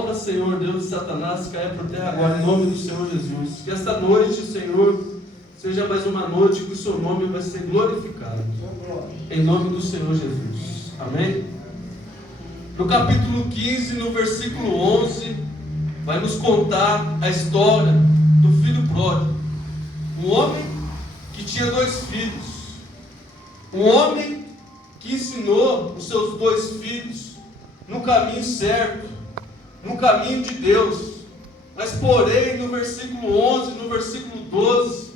obra, Senhor Deus, de Satanás caia por terra agora, em nome do Senhor Jesus. Que esta noite, Senhor, seja mais uma noite que o seu nome vai ser glorificado. Em nome do Senhor Jesus. Amém? No capítulo 15, no versículo 11, vai nos contar a história do filho pródigo. Um homem que tinha 2 filhos. Um homem que ensinou os seus 2 filhos no caminho certo, no caminho de Deus. Mas porém, no versículo 11, no versículo 12,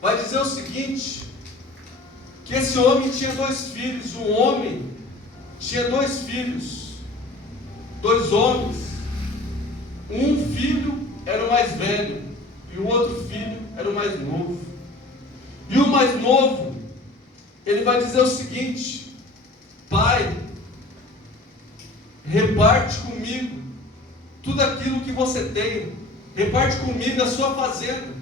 vai dizer o seguinte, que esse homem tinha 2 filhos. Um homem tinha 2 filhos, 2 homens. Um filho era o mais velho e o outro filho era o mais novo. E o mais novo, ele vai dizer o seguinte: pai, reparte comigo tudo aquilo que você tem, reparte comigo a sua fazenda.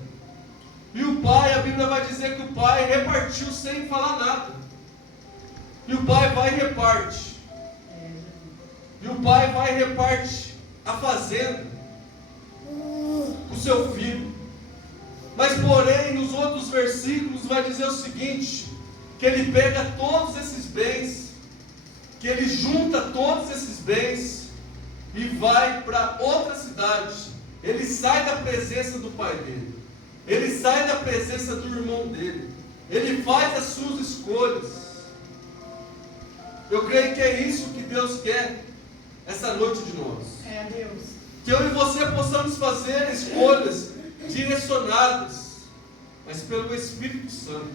E o pai, a Bíblia vai dizer que o pai repartiu sem falar nada. E o pai vai e reparte. E o pai vai e reparte a fazenda, o seu filho. Mas porém, nos outros versículos vai dizer o seguinte, que ele pega todos esses bens, que ele junta todos esses bens e vai para outra cidade. Ele sai da presença do pai dele, ele sai da presença do irmão dele, ele faz as suas escolhas. Eu creio que é isso que Deus quer essa noite de nós. É, Deus. Que eu e você possamos fazer escolhas direcionadas, mas pelo Espírito Santo.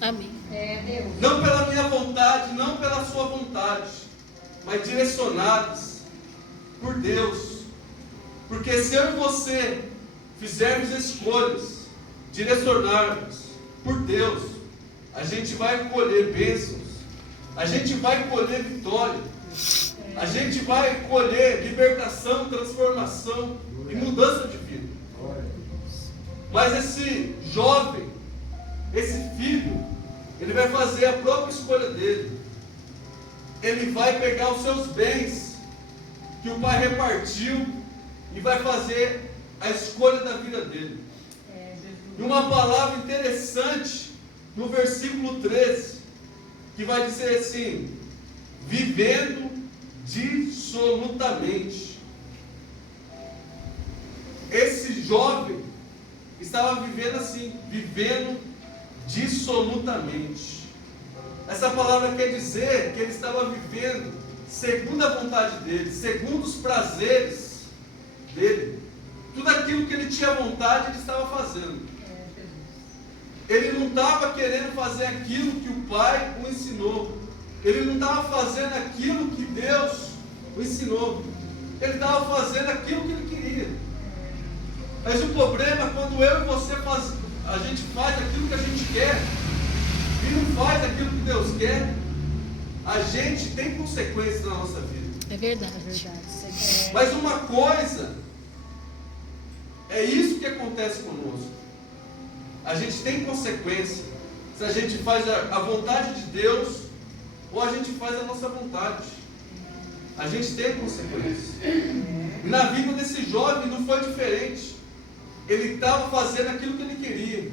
Amém. É, Deus. Não pela minha vontade, não pela sua vontade, mas direcionadas por Deus. Porque se eu e você fizermos escolhas direcionadas por Deus, a gente vai colher bênçãos, a gente vai colher vitória, a gente vai colher libertação, transformação e mudança de vida. Mas esse jovem, esse filho, ele vai fazer a própria escolha dele. Ele vai pegar os seus bens que o pai repartiu e vai fazer a escolha da vida dele. E uma palavra interessante no versículo 13, que vai dizer assim: vivendo dissolutamente. Esse jovem estava vivendo assim, vivendo dissolutamente. Essa palavra quer dizer que ele estava vivendo segundo a vontade dele, segundo os prazeres dele. Tudo aquilo que ele tinha vontade, ele estava fazendo. Ele não estava querendo fazer aquilo que o pai o ensinou. Ele não estava fazendo aquilo que Deus o ensinou. Ele estava fazendo aquilo que ele queria. Mas o problema é quando eu e você a gente faz aquilo que a gente quer e não faz aquilo que Deus quer, a gente tem consequências na nossa vida. É verdade. Mas uma coisa, é isso que acontece conosco. A gente tem consequência se a gente faz a vontade de Deus ou a gente faz a nossa vontade. A gente tem consequência. E na vida desse jovem não foi diferente. Ele estava fazendo aquilo que ele queria.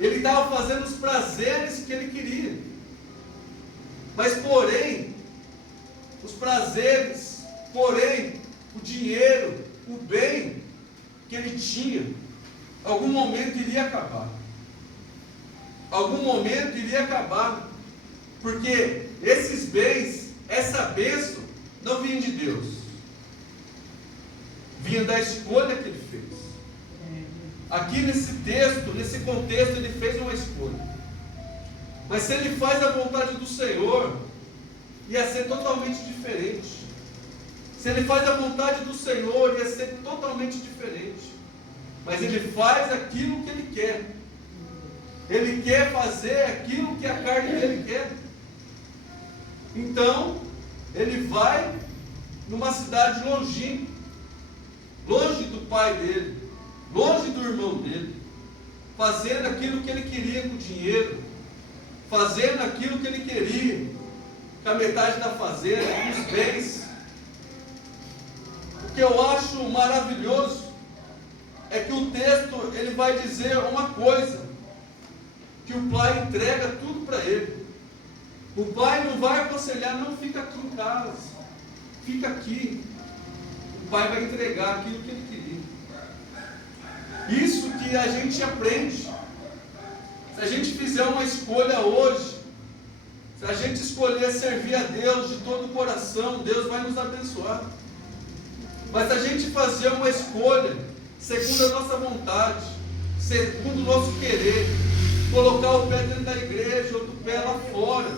Ele estava fazendo os prazeres que ele queria. Mas porém, os prazeres, porém, o dinheiro, o bem que ele tinha, algum momento iria acabar. Algum momento iria acabar. Porque esses bens, essa bênção, não vinha de Deus. Vinha da escolha que ele fez. Aqui nesse texto, nesse contexto, ele fez uma escolha. Mas se ele faz a vontade do Senhor, ia ser totalmente diferente. Se ele faz a vontade do Senhor, ia ser totalmente diferente. Mas ele faz aquilo que ele quer. Ele quer fazer aquilo que a carne dele quer. Então, ele vai numa cidade longínqua, longe do pai dele, longe do irmão dele, fazendo aquilo que ele queria com o dinheiro, fazendo aquilo que ele queria com a metade da fazenda, com os bens. O que eu acho maravilhoso é que o texto ele vai dizer uma coisa, que o pai entrega tudo para ele. O pai não vai aconselhar, não fica aqui em casa, fica aqui. O pai vai entregar aquilo que ele queria. Isso que a gente aprende. Se a gente fizer uma escolha hoje, se a gente escolher servir a Deus de todo o coração, Deus vai nos abençoar. Mas se a gente fazer uma escolha segundo a nossa vontade, segundo o nosso querer, colocar o pé dentro da igreja, outro pé lá fora,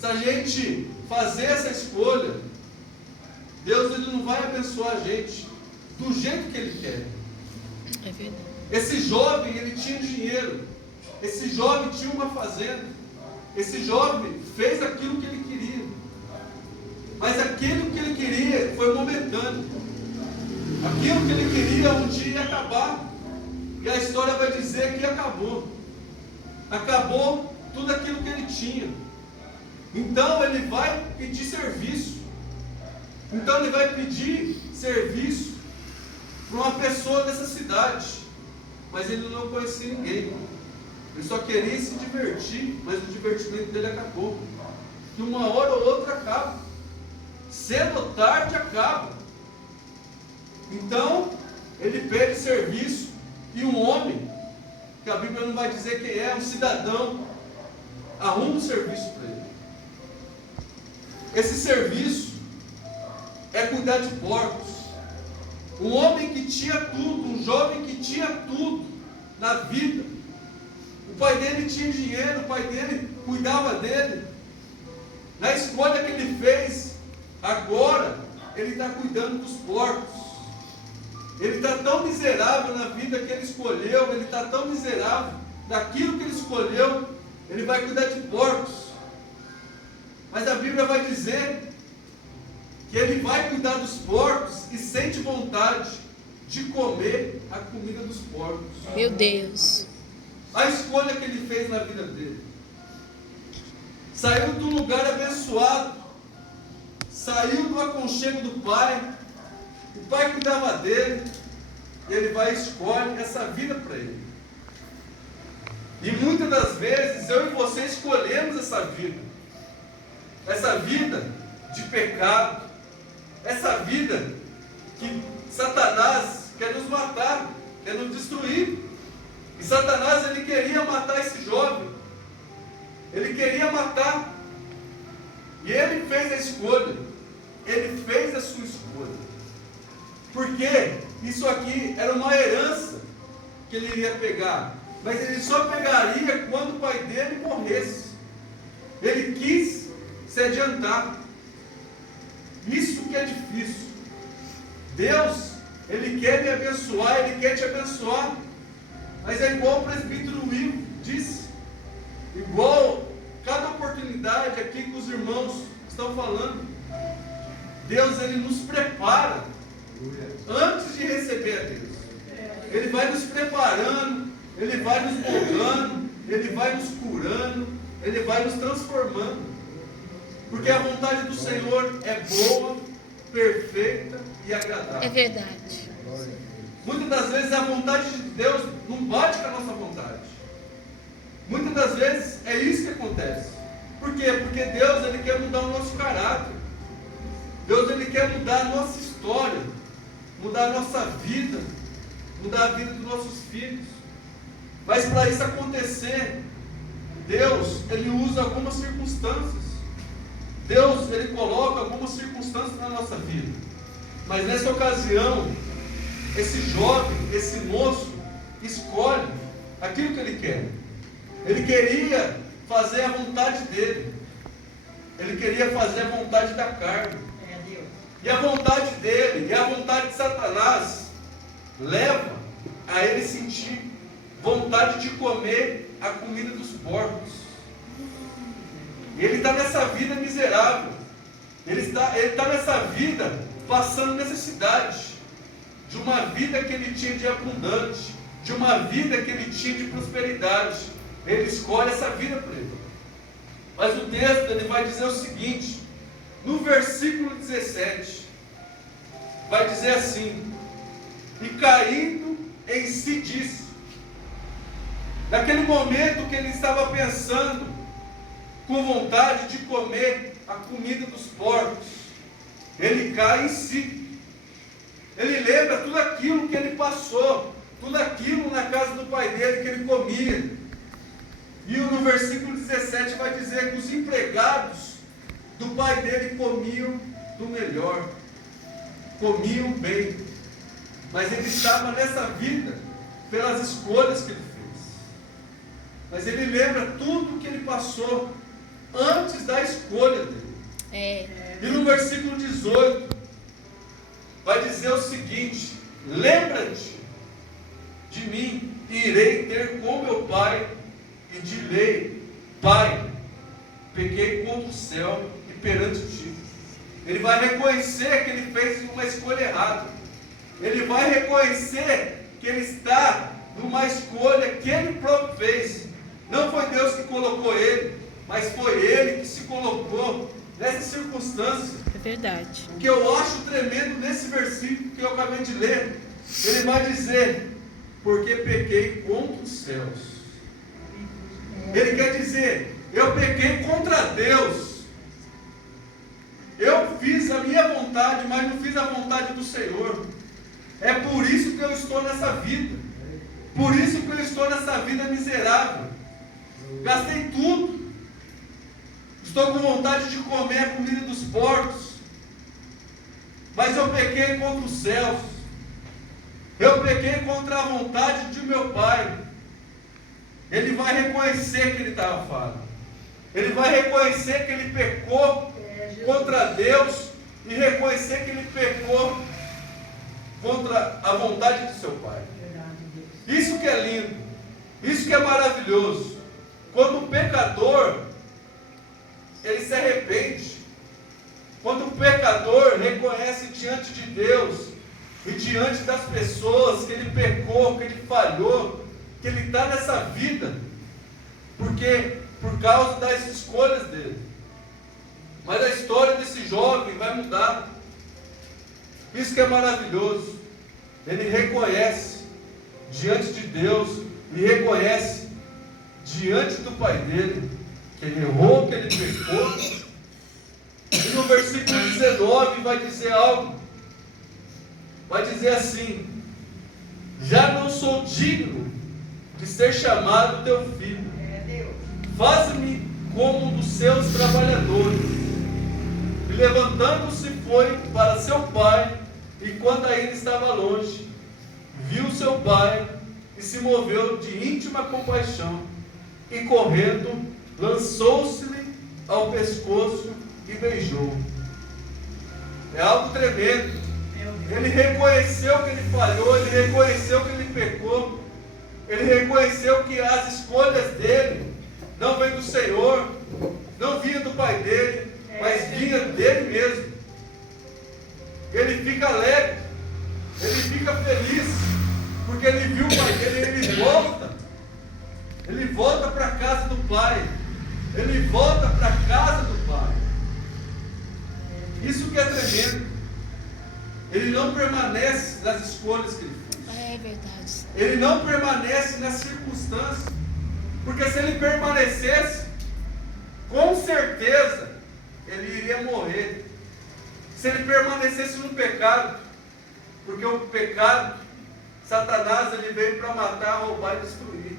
se a gente fazer essa escolha, Deus ele não vai abençoar a gente do jeito que Ele quer. É verdade. Esse jovem, ele tinha dinheiro. Esse jovem tinha uma fazenda. Esse jovem fez aquilo que ele queria. Mas aquilo que ele queria foi momentâneo. Aquilo que ele queria um dia ia acabar. E a história vai dizer que acabou. Acabou tudo aquilo que ele tinha. Então ele vai pedir serviço. Então ele vai pedir serviço para uma pessoa dessa cidade. Mas ele não conhecia ninguém. Ele só queria se divertir, mas o divertimento dele acabou. Que uma hora ou outra acaba. Cedo ou tarde acaba. Então, ele pede serviço. E um homem, que a Bíblia não vai dizer quem é, um cidadão, arruma um serviço para ele. Esse serviço é cuidar de porcos. Um homem que tinha tudo, um jovem que tinha tudo na vida. O pai dele tinha dinheiro, o pai dele cuidava dele. Na escolha que ele fez, agora ele está cuidando dos porcos. Ele está tão miserável na vida que ele escolheu, ele está tão miserável daquilo que ele escolheu, ele vai cuidar de porcos. Mas a Bíblia vai dizer que ele vai cuidar dos porcos e sente vontade de comer a comida dos porcos. Meu Deus. A escolha que ele fez na vida dele. Saiu de um lugar abençoado, saiu do aconchego do pai, o pai cuidava dele, e ele vai e escolhe essa vida para ele. E muitas das vezes eu e você escolhemos essa vida de pecado, essa vida que Satanás quer nos matar, quer nos destruir. E Satanás ele queria matar esse jovem, ele queria matar, e ele fez a escolha, ele fez a sua escolha, porque isso aqui era uma herança que ele iria pegar, mas ele só pegaria quando o pai dele morresse. Ele quis se adiantar. Isso que é difícil. Deus, Ele quer me abençoar, Ele quer te abençoar. Mas é igual o presbítero Will disse. Igual cada oportunidade aqui que os irmãos estão falando. Deus, Ele nos prepara antes de receber a Deus. Ele vai nos preparando, Ele vai nos moldando, Ele vai nos curando, Ele vai nos transformando. Porque a vontade do Senhor é boa, perfeita e agradável. É verdade. Muitas das vezes a vontade de Deus não bate com a nossa vontade. Muitas das vezes é isso que acontece. Por quê? Porque Deus Ele quer mudar o nosso caráter. Deus Ele quer mudar a nossa história, mudar a nossa vida, mudar a vida dos nossos filhos. Mas para isso acontecer, Deus Ele usa algumas circunstâncias. Deus, Ele coloca algumas circunstâncias na nossa vida. Mas nessa ocasião, esse jovem, esse moço, escolhe aquilo que ele quer. Ele queria fazer a vontade dele. Ele queria fazer a vontade da carne. E a vontade dele, e a vontade de Satanás, leva a ele sentir vontade de comer a comida dos porcos. Ele está nessa vida miserável. Ele está nessa vida passando necessidade. De uma vida que ele tinha de abundante. De uma vida que ele tinha de prosperidade. Ele escolhe essa vida para ele. Mas o texto ele vai dizer o seguinte. No versículo 17. vai dizer assim: e caindo em si disse. Naquele momento que ele estava pensando, com vontade de comer a comida dos porcos, ele cai em si. Ele lembra tudo aquilo que ele passou, tudo aquilo na casa do pai dele que ele comia. E no versículo 17 vai dizer que os empregados do pai dele comiam do melhor, comiam bem, mas ele estava nessa vida pelas escolhas que ele fez. Mas ele lembra tudo que ele passou antes da escolha dele. E no versículo 18 vai dizer o seguinte: lembra-te de mim e irei ter com meu pai, e direi: Pai, pequei contra o céu e perante ti. Ele vai reconhecer que ele fez uma escolha errada. Ele vai reconhecer que ele está numa escolha que ele próprio fez. Não foi Deus que colocou ele, mas foi ele que se colocou nessa circunstância. É verdade. O que eu acho tremendo nesse versículo que eu acabei de ler, ele vai dizer: porque pequei contra os céus. Ele quer dizer: eu pequei contra Deus. Eu fiz a minha vontade, mas não fiz a vontade do Senhor. É por isso que eu estou nessa vida. Por isso que eu estou nessa vida miserável. Gastei tudo. Estou com vontade de comer a comida dos porcos. Mas eu pequei contra os céus. Eu pequei contra a vontade de meu pai. Ele vai reconhecer que ele estava falho. Ele vai reconhecer que ele pecou contra Deus e reconhecer que ele pecou contra a vontade de seu pai. Isso que é lindo. Isso que é maravilhoso. Quando o pecador, ele se arrepende. Quando o pecador reconhece diante de Deus e diante das pessoas que ele pecou, que ele falhou, que ele está nessa vida, porque por causa das escolhas dele. Mas a história desse jovem vai mudar. Isso que é maravilhoso. Ele reconhece diante de Deus e reconhece diante do pai dele que ele errou, que ele pecou. E no versículo 19 vai dizer algo. Vai dizer assim: já não sou digno de ser chamado teu filho. Faz-me como um dos seus trabalhadores. E levantando-se foi para seu pai, e quando ainda estava longe, viu seu pai e se moveu de íntima compaixão, e correndo, lançou-se-lhe ao pescoço e beijou. É algo tremendo. Ele reconheceu que ele falhou, ele reconheceu que ele pecou, ele reconheceu que as escolhas dele não vêm do Senhor, não vinha do pai dele, mas vinha dele mesmo. Ele fica alegre, ele fica feliz, porque ele viu o pai dele. Ele volta para a casa do pai, ele volta para a casa do pai. Isso que é tremendo. Ele não permanece nas escolhas que ele fez. É verdade. Ele não permanece nas circunstâncias, porque se ele permanecesse, com certeza ele iria morrer. Se ele permanecesse no pecado, porque o pecado, Satanás, ele veio para matar, roubar e destruir.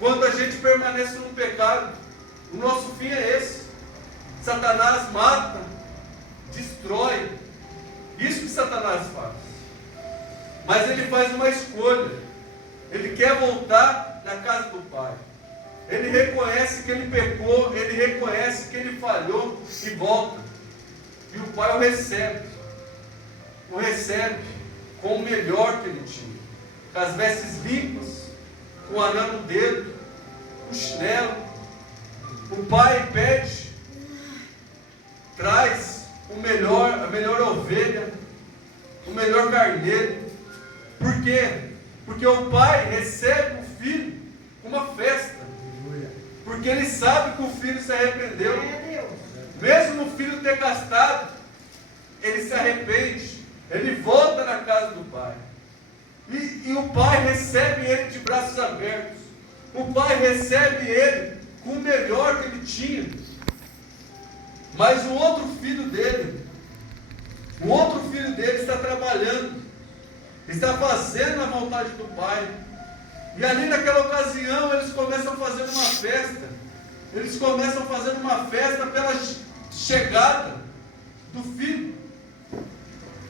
Quando a gente permanece no pecado, o nosso fim é esse. Satanás mata, destrói. Isso que Satanás faz. Mas ele faz uma escolha. Ele quer voltar na casa do Pai. Ele reconhece que ele pecou, ele reconhece que ele falhou e volta. E o Pai o recebe. O recebe com o melhor que ele tinha. Com as vestes limpas, com o anel no dedo, o chinelo. O Pai pede, traz a melhor ovelha, o melhor carneiro. Por quê? Porque o pai recebe o filho com uma festa. Porque ele sabe que o filho se arrependeu. Mesmo o filho ter gastado ele se arrepende, ele volta na casa do pai. E o pai recebe ele de braços abertos. O pai recebe ele com o melhor que ele tinha. Mas o outro filho dele está trabalhando, está fazendo a vontade do pai. E ali naquela ocasião eles começam a fazer uma festa. Eles começam a fazer uma festa pela chegada do filho.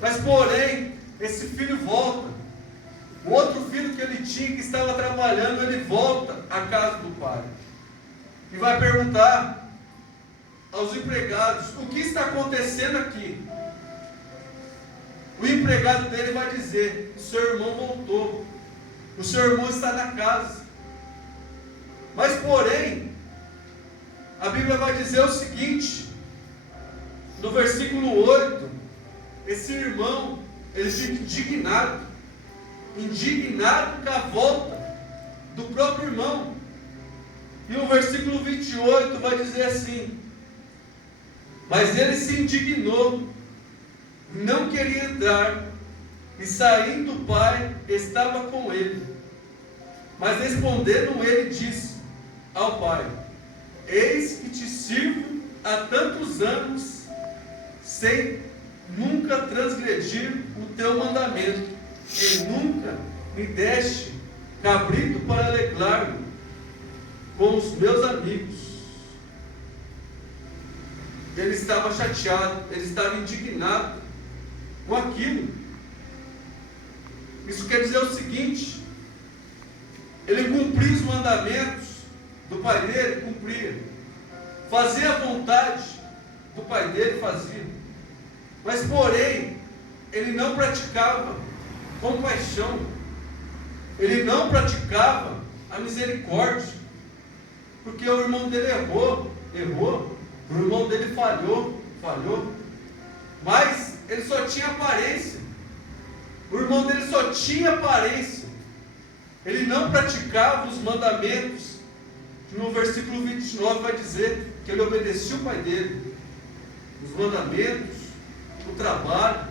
Mas porém, esse filho volta. O outro filho que ele tinha, que estava trabalhando, ele volta à casa do pai. E vai perguntar aos empregados: o que está acontecendo aqui? O empregado dele vai dizer: o seu irmão voltou. O seu irmão está na casa. Mas porém, a Bíblia vai dizer o seguinte, no versículo 8, esse irmão, ele fica indignado com a volta do próprio irmão. E o versículo 28 vai dizer assim: mas ele se indignou, não queria entrar, e saindo o pai, estava com ele. Mas respondendo ele, disse ao pai: eis que te sirvo há tantos anos, sem nunca transgredir o teu mandamento, e nunca me deste cabrito para alegrar-me com os meus amigos. Ele estava chateado, ele estava indignado com aquilo. Isso quer dizer o seguinte: ele cumpria os mandamentos do pai dele, cumpria. Fazia a vontade do pai dele, fazia. Mas porém, ele não praticava compaixão. Ele não praticava a misericórdia. Porque o irmão dele errou. O irmão dele falhou. Mas ele só tinha aparência. O irmão dele só tinha aparência. Ele não praticava os mandamentos. No versículo 29 vai dizer que ele obedecia o pai dele, os mandamentos, o trabalho.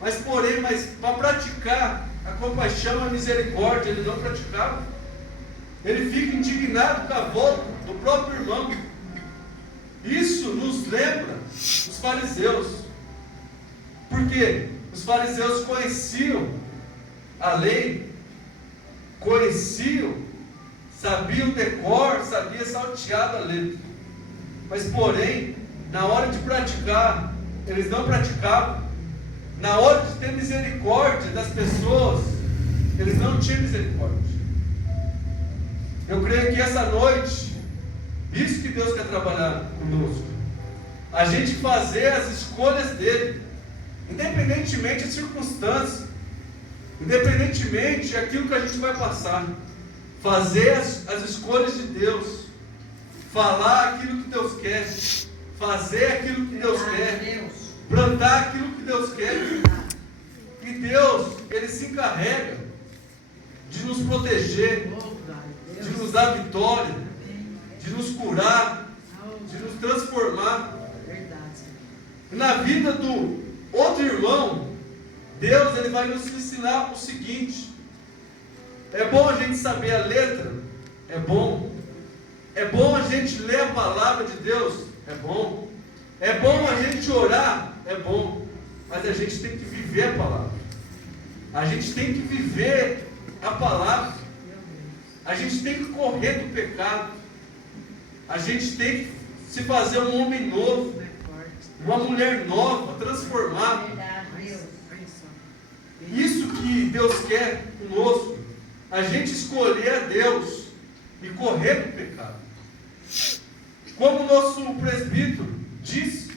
Mas porém, para praticar a compaixão e a misericórdia, ele não praticava. Ele fica indignado com a volta do próprio irmão. Isso nos lembra os fariseus. Porque os fariseus conheciam a lei, sabiam decor, sabiam saltear a letra. Mas porém, na hora de praticar, eles não praticavam. Na hora de ter misericórdia das pessoas, eles não tinham misericórdia. Eu creio que essa noite, isso que Deus quer trabalhar conosco, a gente fazer as escolhas dele, independentemente da circunstância, independentemente daquilo que a gente vai passar, fazer as escolhas de Deus, falar aquilo que Deus quer, fazer aquilo que Deus quer, plantar aquilo que Deus quer. E Deus, Ele se encarrega de nos proteger, de nos dar vitória, de nos curar, de nos transformar. Na vida do outro irmão, Deus, Ele vai nos ensinar o seguinte: é bom a gente saber a letra, é bom a gente ler a palavra de Deus, é bom a gente orar, é bom, mas a gente tem que viver a palavra, a gente tem que viver a palavra, a gente tem que correr do pecado, a gente tem que se fazer um homem novo, uma mulher nova, transformada. Isso que Deus quer conosco, a gente escolher a Deus e correr do pecado. Como o nosso presbítero disse,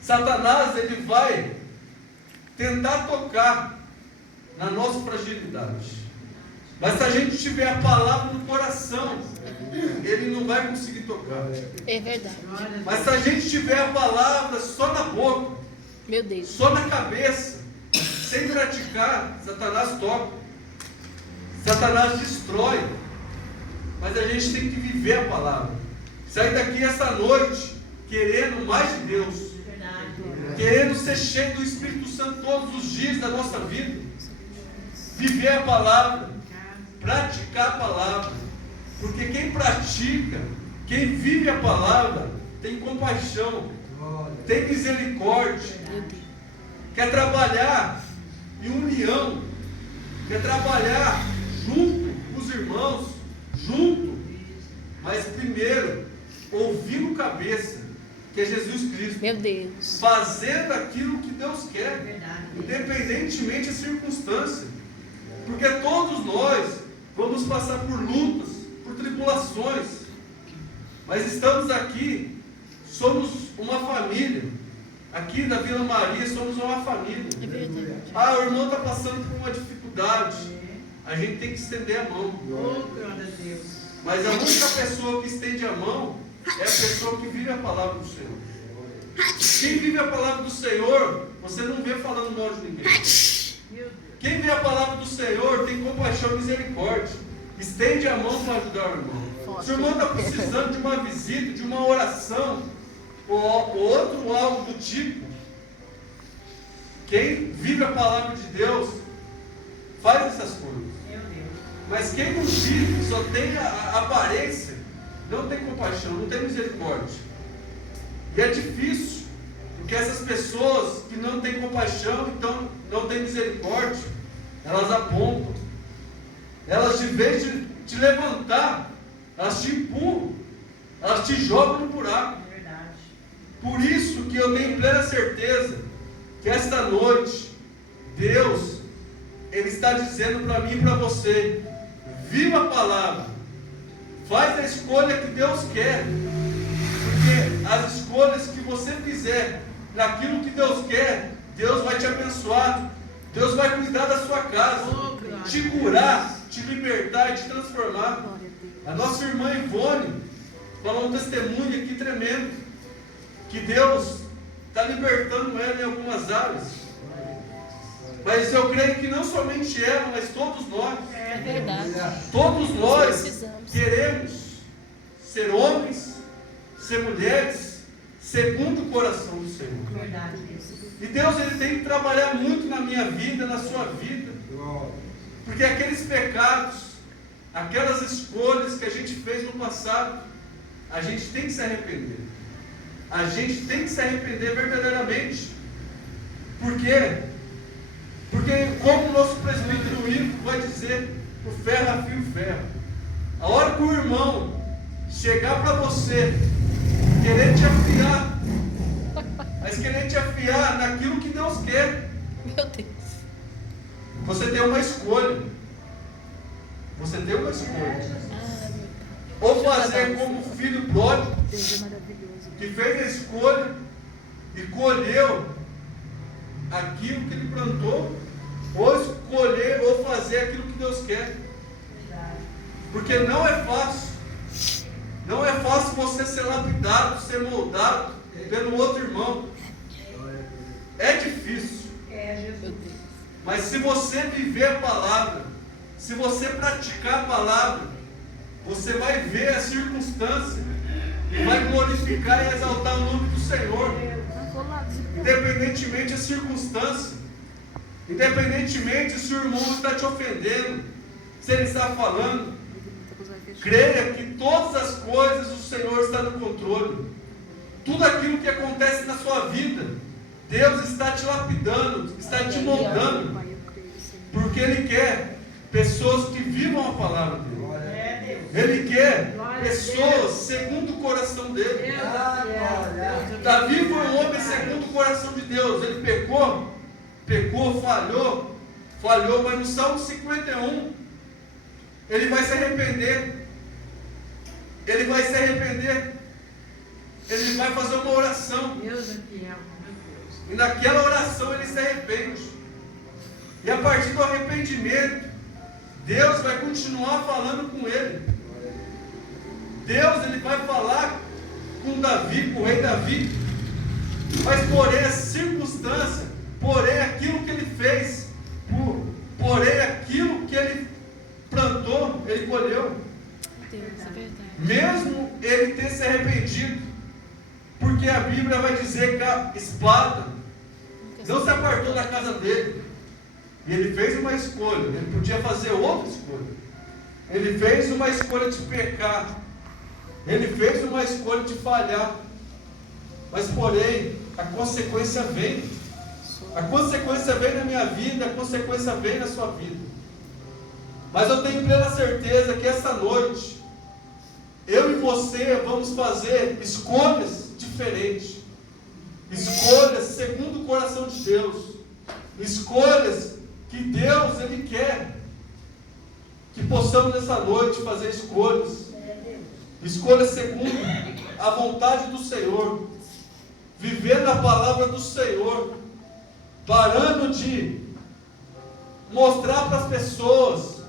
Satanás, ele vai tentar tocar na nossa fragilidade. Mas se a gente tiver a palavra no coração, ele não vai conseguir tocar. É verdade. Mas se a gente tiver a palavra só na boca, Meu Deus. só na cabeça, sem praticar, Satanás toca. Satanás destrói. Mas a gente tem que viver a palavra. Sair daqui essa noite querendo mais de Deus, querendo ser cheio do Espírito Santo todos os dias da nossa vida, viver a palavra, praticar a palavra, porque quem pratica, quem vive a palavra, tem compaixão, tem misericórdia, quer trabalhar em união, quer trabalhar junto com os irmãos, junto, mas primeiro, ouvindo cabeça, que é Jesus Cristo, Meu Deus. fazendo aquilo que Deus quer, independentemente da circunstância, porque todos nós vamos passar por lutas, por tribulações, mas estamos aqui, somos uma família, aqui da Vila Maria somos uma família. É verdade. O irmão está passando por uma dificuldade, a gente tem que estender a mão, mas a única pessoa que estende a mão é a pessoa que vive a palavra do Senhor. Quem vive a palavra do Senhor, você não vê falando mal de ninguém. Quem vive a palavra do Senhor tem compaixão e misericórdia. Estende a mão para ajudar o irmão. Se o irmão está precisando de uma visita, de uma oração, ou outro algo do tipo, quem vive a palavra de Deus faz essas coisas. Mas quem não vive, só tem a aparência, não tem compaixão, não tem misericórdia. E é difícil, porque essas pessoas que não têm compaixão, então não têm misericórdia, elas apontam. Elas, de vez de te levantar, elas te empurram, elas te jogam no buraco. Por isso que eu tenho plena certeza que esta noite, Deus, Ele está dizendo para mim e para você: viva a palavra, faz a escolha que Deus quer, porque as escolhas que você fizer naquilo que Deus quer, Deus vai te abençoar, Deus vai cuidar da sua casa, te curar, te libertar e te transformar. A nossa irmã Ivone falou um testemunho aqui tremendo, que Deus está libertando ela em algumas áreas, mas eu creio que não somente ela, mas todos nós, É verdade. todos nós Precisamos. queremos ser homens, ser mulheres, segundo o coração do Senhor. E Deus, Ele tem que trabalhar muito na minha vida, na sua vida, porque aqueles pecados, aquelas escolhas que a gente fez no passado, a gente tem que se arrepender. A gente tem que se arrepender verdadeiramente. Por quê? Porque, como o nosso presbítero Ivo vai dizer, o ferro afia o ferro. A hora que o irmão chegar para você, querer te afiar, mas querer te afiar naquilo que Deus quer, Meu Deus. você tem uma escolha. Você tem uma escolha. Ah, meu Ou fazer como o filho pródigo, Deus é maravilhoso. que fez a escolha e colheu aquilo que ele plantou, ou escolher ou fazer aquilo que Deus quer. Porque não é fácil. Não é fácil você ser lapidado, ser moldado pelo outro irmão. É difícil. Meu Deus. Mas se você viver a palavra, se você praticar a palavra, você vai ver a circunstância e vai glorificar e exaltar o nome do Senhor, independentemente da circunstância, independentemente se o irmão está te ofendendo, se ele está falando. Creia que todas as coisas o Senhor está no controle. Tudo aquilo que acontece na sua vida, Deus está te lapidando, está te moldando, porque Ele quer pessoas que vivam a palavra dEle. Ele quer pessoas segundo o coração dEle. Davi foi um homem segundo o coração de Deus. Ele pecou, falhou, mas no Salmo 51, ele vai se arrepender. Ele vai se arrepender. Ele vai fazer uma oração. E naquela oração ele se arrepende. E a partir do arrependimento, Deus vai continuar falando com ele. Deus, ele vai falar com Davi, com o rei Davi. Mas porém a circunstância, porém aquilo que ele fez, porém aquilo que ele plantou, ele colheu. Deus, é verdade. Mesmo ele ter se arrependido, porque a Bíblia vai dizer que a espada guardou na casa dele. E ele fez uma escolha. Ele podia fazer outra escolha. Ele fez uma escolha de pecar. Ele fez uma escolha de falhar. Mas porém, a consequência vem. A consequência vem na minha vida, a consequência vem na sua vida. Mas eu tenho plena certeza que essa noite, eu e você vamos fazer escolhas diferentes. Escolhas segundo o coração de Deus. Escolhas que Deus, Ele quer que possamos nessa noite fazer escolhas. Escolhas segundo a vontade do Senhor. Viver na palavra do Senhor. Parando de mostrar para as pessoas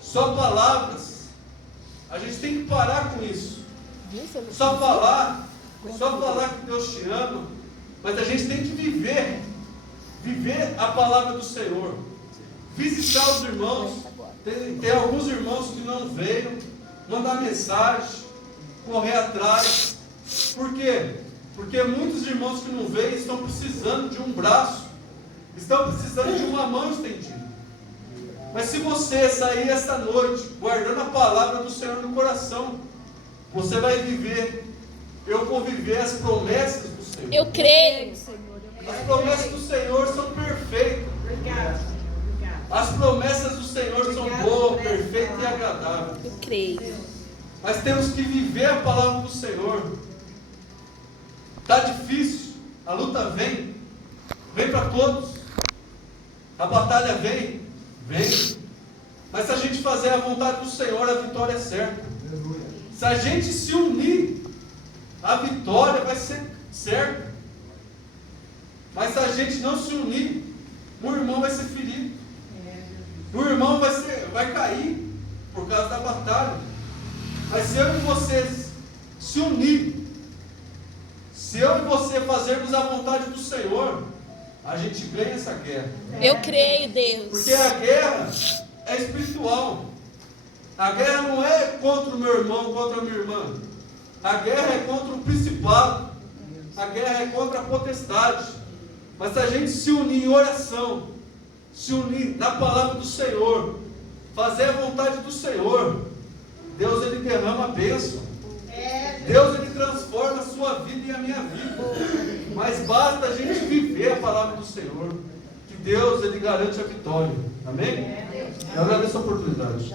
só palavras. A gente tem que parar com isso. Só falar que Deus te ama, mas a gente tem que viver a palavra do Senhor, visitar os irmãos. Tem alguns irmãos que não veio, mandar mensagem, correr atrás. Por quê? Porque muitos irmãos que não veem estão precisando de um braço, estão precisando de uma mão estendida. Mas se você sair esta noite guardando a palavra do Senhor no coração, você vai viver. Eu vou viver as promessas do Senhor. Eu creio. As promessas do Senhor são perfeitas. As promessas do Senhor são boas, perfeitas e agradáveis. Eu creio. Mas temos que viver a palavra do Senhor. Está difícil, a luta vem para todos. A batalha vem. Mas se a gente fazer a vontade do Senhor, a vitória é certa. Se a gente se unir, a vitória vai ser certa. Mas se a gente não se unir, o irmão vai ser ferido. O irmão vai cair por causa da batalha. Mas se eu e você se unir, se eu e você fazermos a vontade do Senhor, a gente ganha essa guerra. Eu creio, Deus. Porque a guerra é espiritual. A guerra não é contra o meu irmão, contra a minha irmã. A guerra é contra o principado. A guerra é contra a potestade. Mas se a gente se unir em oração, se unir na palavra do Senhor, fazer a vontade do Senhor, Deus, Ele derrama a bênção. Deus, Ele transforma a sua vida e a minha vida. Mas basta a gente viver a palavra do Senhor, que Deus, Ele garante a vitória. Amém? Eu agradeço a oportunidade.